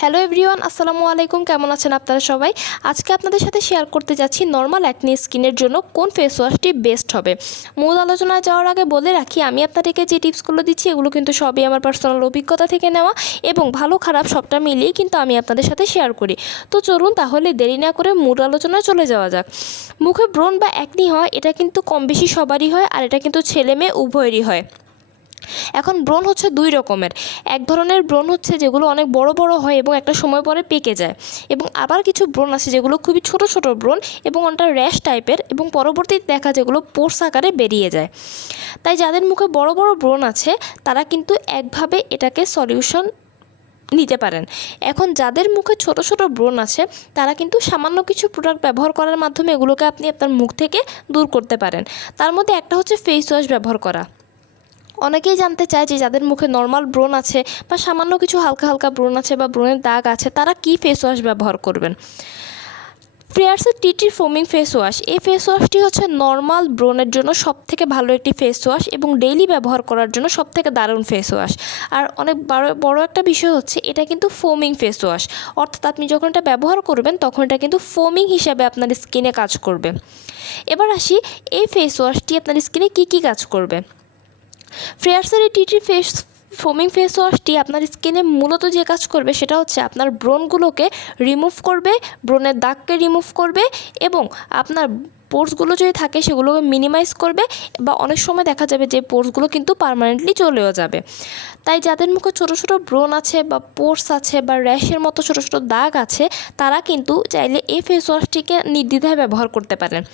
Hello everyone, আসসালামু আলাইকুম। কেমন আছেন আপনারা সবাই? আজকে আপনাদের সাথে শেয়ার করতে যাচ্ছি নর্মাল অ্যাকনি স্কিনের জন্য কোন ফেস ওয়াশটি বেস্ট হবে। মূল আলোচনায় যাওয়ার আগে বলে রাখি, আমি আপনাদেরকে যে টিপসগুলো দিচ্ছি এগুলো কিন্তু সবই আমার পার্সোনাল অভিজ্ঞতা থেকে নেওয়া এবং ভালো খারাপ সবটা মিলিয়ে কিন্তু আমি আপনাদের সাথে শেয়ার করি। তো চলুন তাহলে দেরি না করে মূল আলোচনায় চলে যাওয়া যাক। মুখে ব্রণ বা অ্যাকনি হয়, এটা কিন্তু কম বেশি সবারই হয়, আর এটা কিন্তু ছেলে মেয়ে উভয়েরই হয়। এখন ব্রণ হচ্ছে দুই রকমের। এক ধরনের ব্রণ হচ্ছে যেগুলো অনেক বড় বড় হয় এবং একটা সময় পরে পেকে যায়, এবং আবার কিছু ব্রণ আছে যেগুলো খুবই ছোট ছোট ব্রণ এবং অনেকটা র্যাশ টাইপের, এবং পরবর্তীতে দেখা যেগুলো পোর্স আকারে বেরিয়ে যায়। তাই যাদের মুখে বড় বড় ব্রণ আছে তারা কিন্তু একভাবে এটাকে সলিউশন নিতে পারেন। এখন যাদের মুখে ছোট ছোট ব্রণ আছে তারা কিন্তু সামান্য কিছু প্রোডাক্ট ব্যবহার করার মাধ্যমে এগুলোকে আপনি আপনার মুখ থেকে দূর করতে পারেন। তার মধ্যে একটা হচ্ছে ফেস ওয়াশ ব্যবহার করা। অনেকেই জানতে চায় যে যাদের মুখে নর্মাল ব্রণ আছে বা সামান্য কিছু হালকা হালকা ব্রণ আছে বা ব্রণের দাগ আছে তারা কি ফেস ওয়াশ ব্যবহার করবেন। ফ্রেয়ার্সের টি ফোমিং ফেস ওয়াশ, এই ফেস ওয়াশটি হচ্ছে নর্মাল ব্রণের জন্য সবথেকে ভালো একটি ফেস ওয়াশ এবং ডেইলি ব্যবহার করার জন্য সবথেকে দারুণ ফেস ওয়াশ। আর অনেক বড় একটা বিষয় হচ্ছে এটা কিন্তু ফোমিং ফেস ওয়াশ, অর্থাৎ আপনি যখন এটা ব্যবহার করবেন তখন এটা কিন্তু ফোমিং হিসাবে আপনার স্কিনে কাজ করবে। এবার আসি এই ফেস ওয়াশটি আপনার স্কিনে কী কী কাজ করবে। ফ্রেয়ার্সের এই ফোমিং ফেস ওয়াশটি আপনার স্কিনে মূলত যে কাজ করবে সেটা হচ্ছে আপনার ব্রণগুলোকে রিমুভ করবে, ব্রণের দাগকে রিমুভ করবে এবং আপনার পোর্সগুলো যদি থাকে সেগুলোকে মিনিমাইজ করবে, বা অনেক সময় দেখা যাবে যে পোর্সগুলো কিন্তু পার্মানেন্টলি চলেও যাবে। তাই যাদের মুখে ছোটো ছোটো ব্রণ আছে বা পোর্স আছে বা র্যাশের মতো ছোটো ছোটো দাগ আছে তারা কিন্তু চাইলে এই ফেস ওয়াশটিকে নির্দ্বিধায় ব্যবহার করতে পারেন।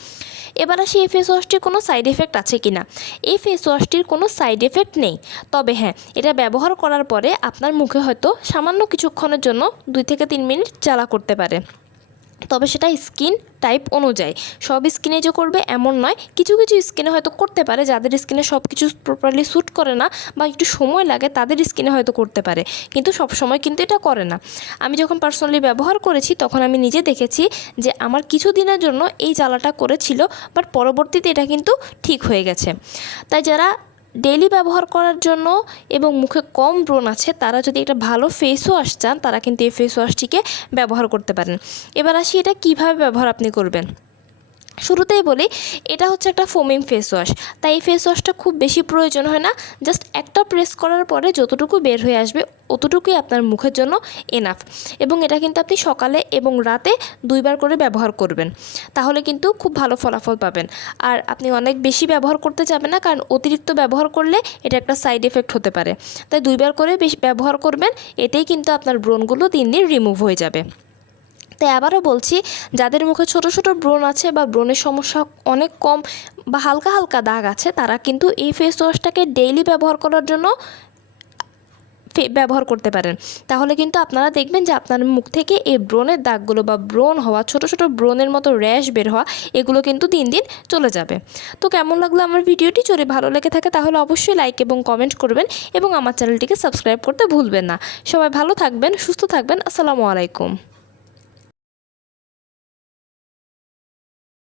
এবার আসি এই ফেস ওয়াশটির কোনো সাইড এফেক্ট আছে কি না। এই ফেস ওয়াশটির কোনো সাইড এফেক্ট নেই, তবে হ্যাঁ, এটা ব্যবহার করার পরে আপনার মুখে হয়তো সামান্য কিছুক্ষণের জন্য 2 থেকে 3 মিনিট জ্বালা করতে পারে, তবে সেটা স্কিন টাইপ অনুযায়ী। সব স্কিনে যে করবে এমন নয়, কিছু কিছু স্কিনে হয়তো করতে পারে, যাদের স্কিনে সব কিছু প্রপারলি স্যুট করে না বা একটু সময় লাগে তাদের স্কিনে হয়তো করতে পারে, কিন্তু সব সময় কিন্তু এটা করে না। আমি যখন পার্সোনালি ব্যবহার করেছি তখন আমি নিজে দেখেছি যে আমার কিছু দিনের জন্য এই জ্বালাটা করেছিল, বাট পরবর্তীতে এটা কিন্তু ঠিক হয়ে গেছে। তাই যারা ডেইলি ব্যবহার করার জন্য এবং মুখে কম ব্রণ আছে তারা যদি একটা ভালো ফেস ওয়াশ চান তারা কিন্তু এই ফেস ওয়াশটিকে ব্যবহার করতে পারেন। এবার আসি এটা কীভাবে ব্যবহার আপনি করবেন। শুরুতেই বলি, এটা হচ্ছে একটা ফোমিং ফেস ওয়াশ, তাই এই ফেস ওয়াশটা খুব বেশি প্রয়োজন হয় না। জাস্ট একটা প্রেস করার পরে যতটুকু বের হয়ে আসবে অতটুকুই আপনার মুখের জন্য এনাফ, এবং এটা কিন্তু আপনি সকালে এবং রাতে 2 বার করে ব্যবহার করবেন, তাহলে কিন্তু খুব ভালো ফলাফল পাবেন। আর আপনি অনেক বেশি ব্যবহার করতে যাবেন না, কারণ অতিরিক্ত ব্যবহার করলে এটা একটা সাইড এফেক্ট হতে পারে। তাই 2 বার করে বেশি ব্যবহার করবেন, এতেই কিন্তু আপনার ব্রণগুলো দিন দিন রিমুভ হয়ে যাবে। তাই আবারও বলছি, যাদের মুখে ছোট ছোট ব্রণ আছে বা ব্রণের সমস্যা অনেক কম বা হালকা হালকা দাগ আছে তারা কিন্তু এই ফেস ওয়াশটাকে ডেইলি ব্যবহার করার জন্য ব্যবহার করতে পারেন। তাহলে কিন্তু আপনারা দেখবেন যে আপনার মুখ থেকে এই ব্রণের দাগগুলো বা ব্রণ হওয়া, ছোট ছোট ব্রণের মতো র্যাশ বের হওয়া, এগুলো কিন্তু দিন দিন চলে যাবে। তো কেমন লাগলো আমার ভিডিওটি? যদি ভালো লেগে থাকে তাহলে অবশ্যই লাইক এবং কমেন্ট করবেন এবং আমার চ্যানেলটিকে সাবস্ক্রাইব করতে ভুলবেন না। সবাই ভালো থাকবেন, সুস্থ থাকবেন। আসসালামু আলাইকুম।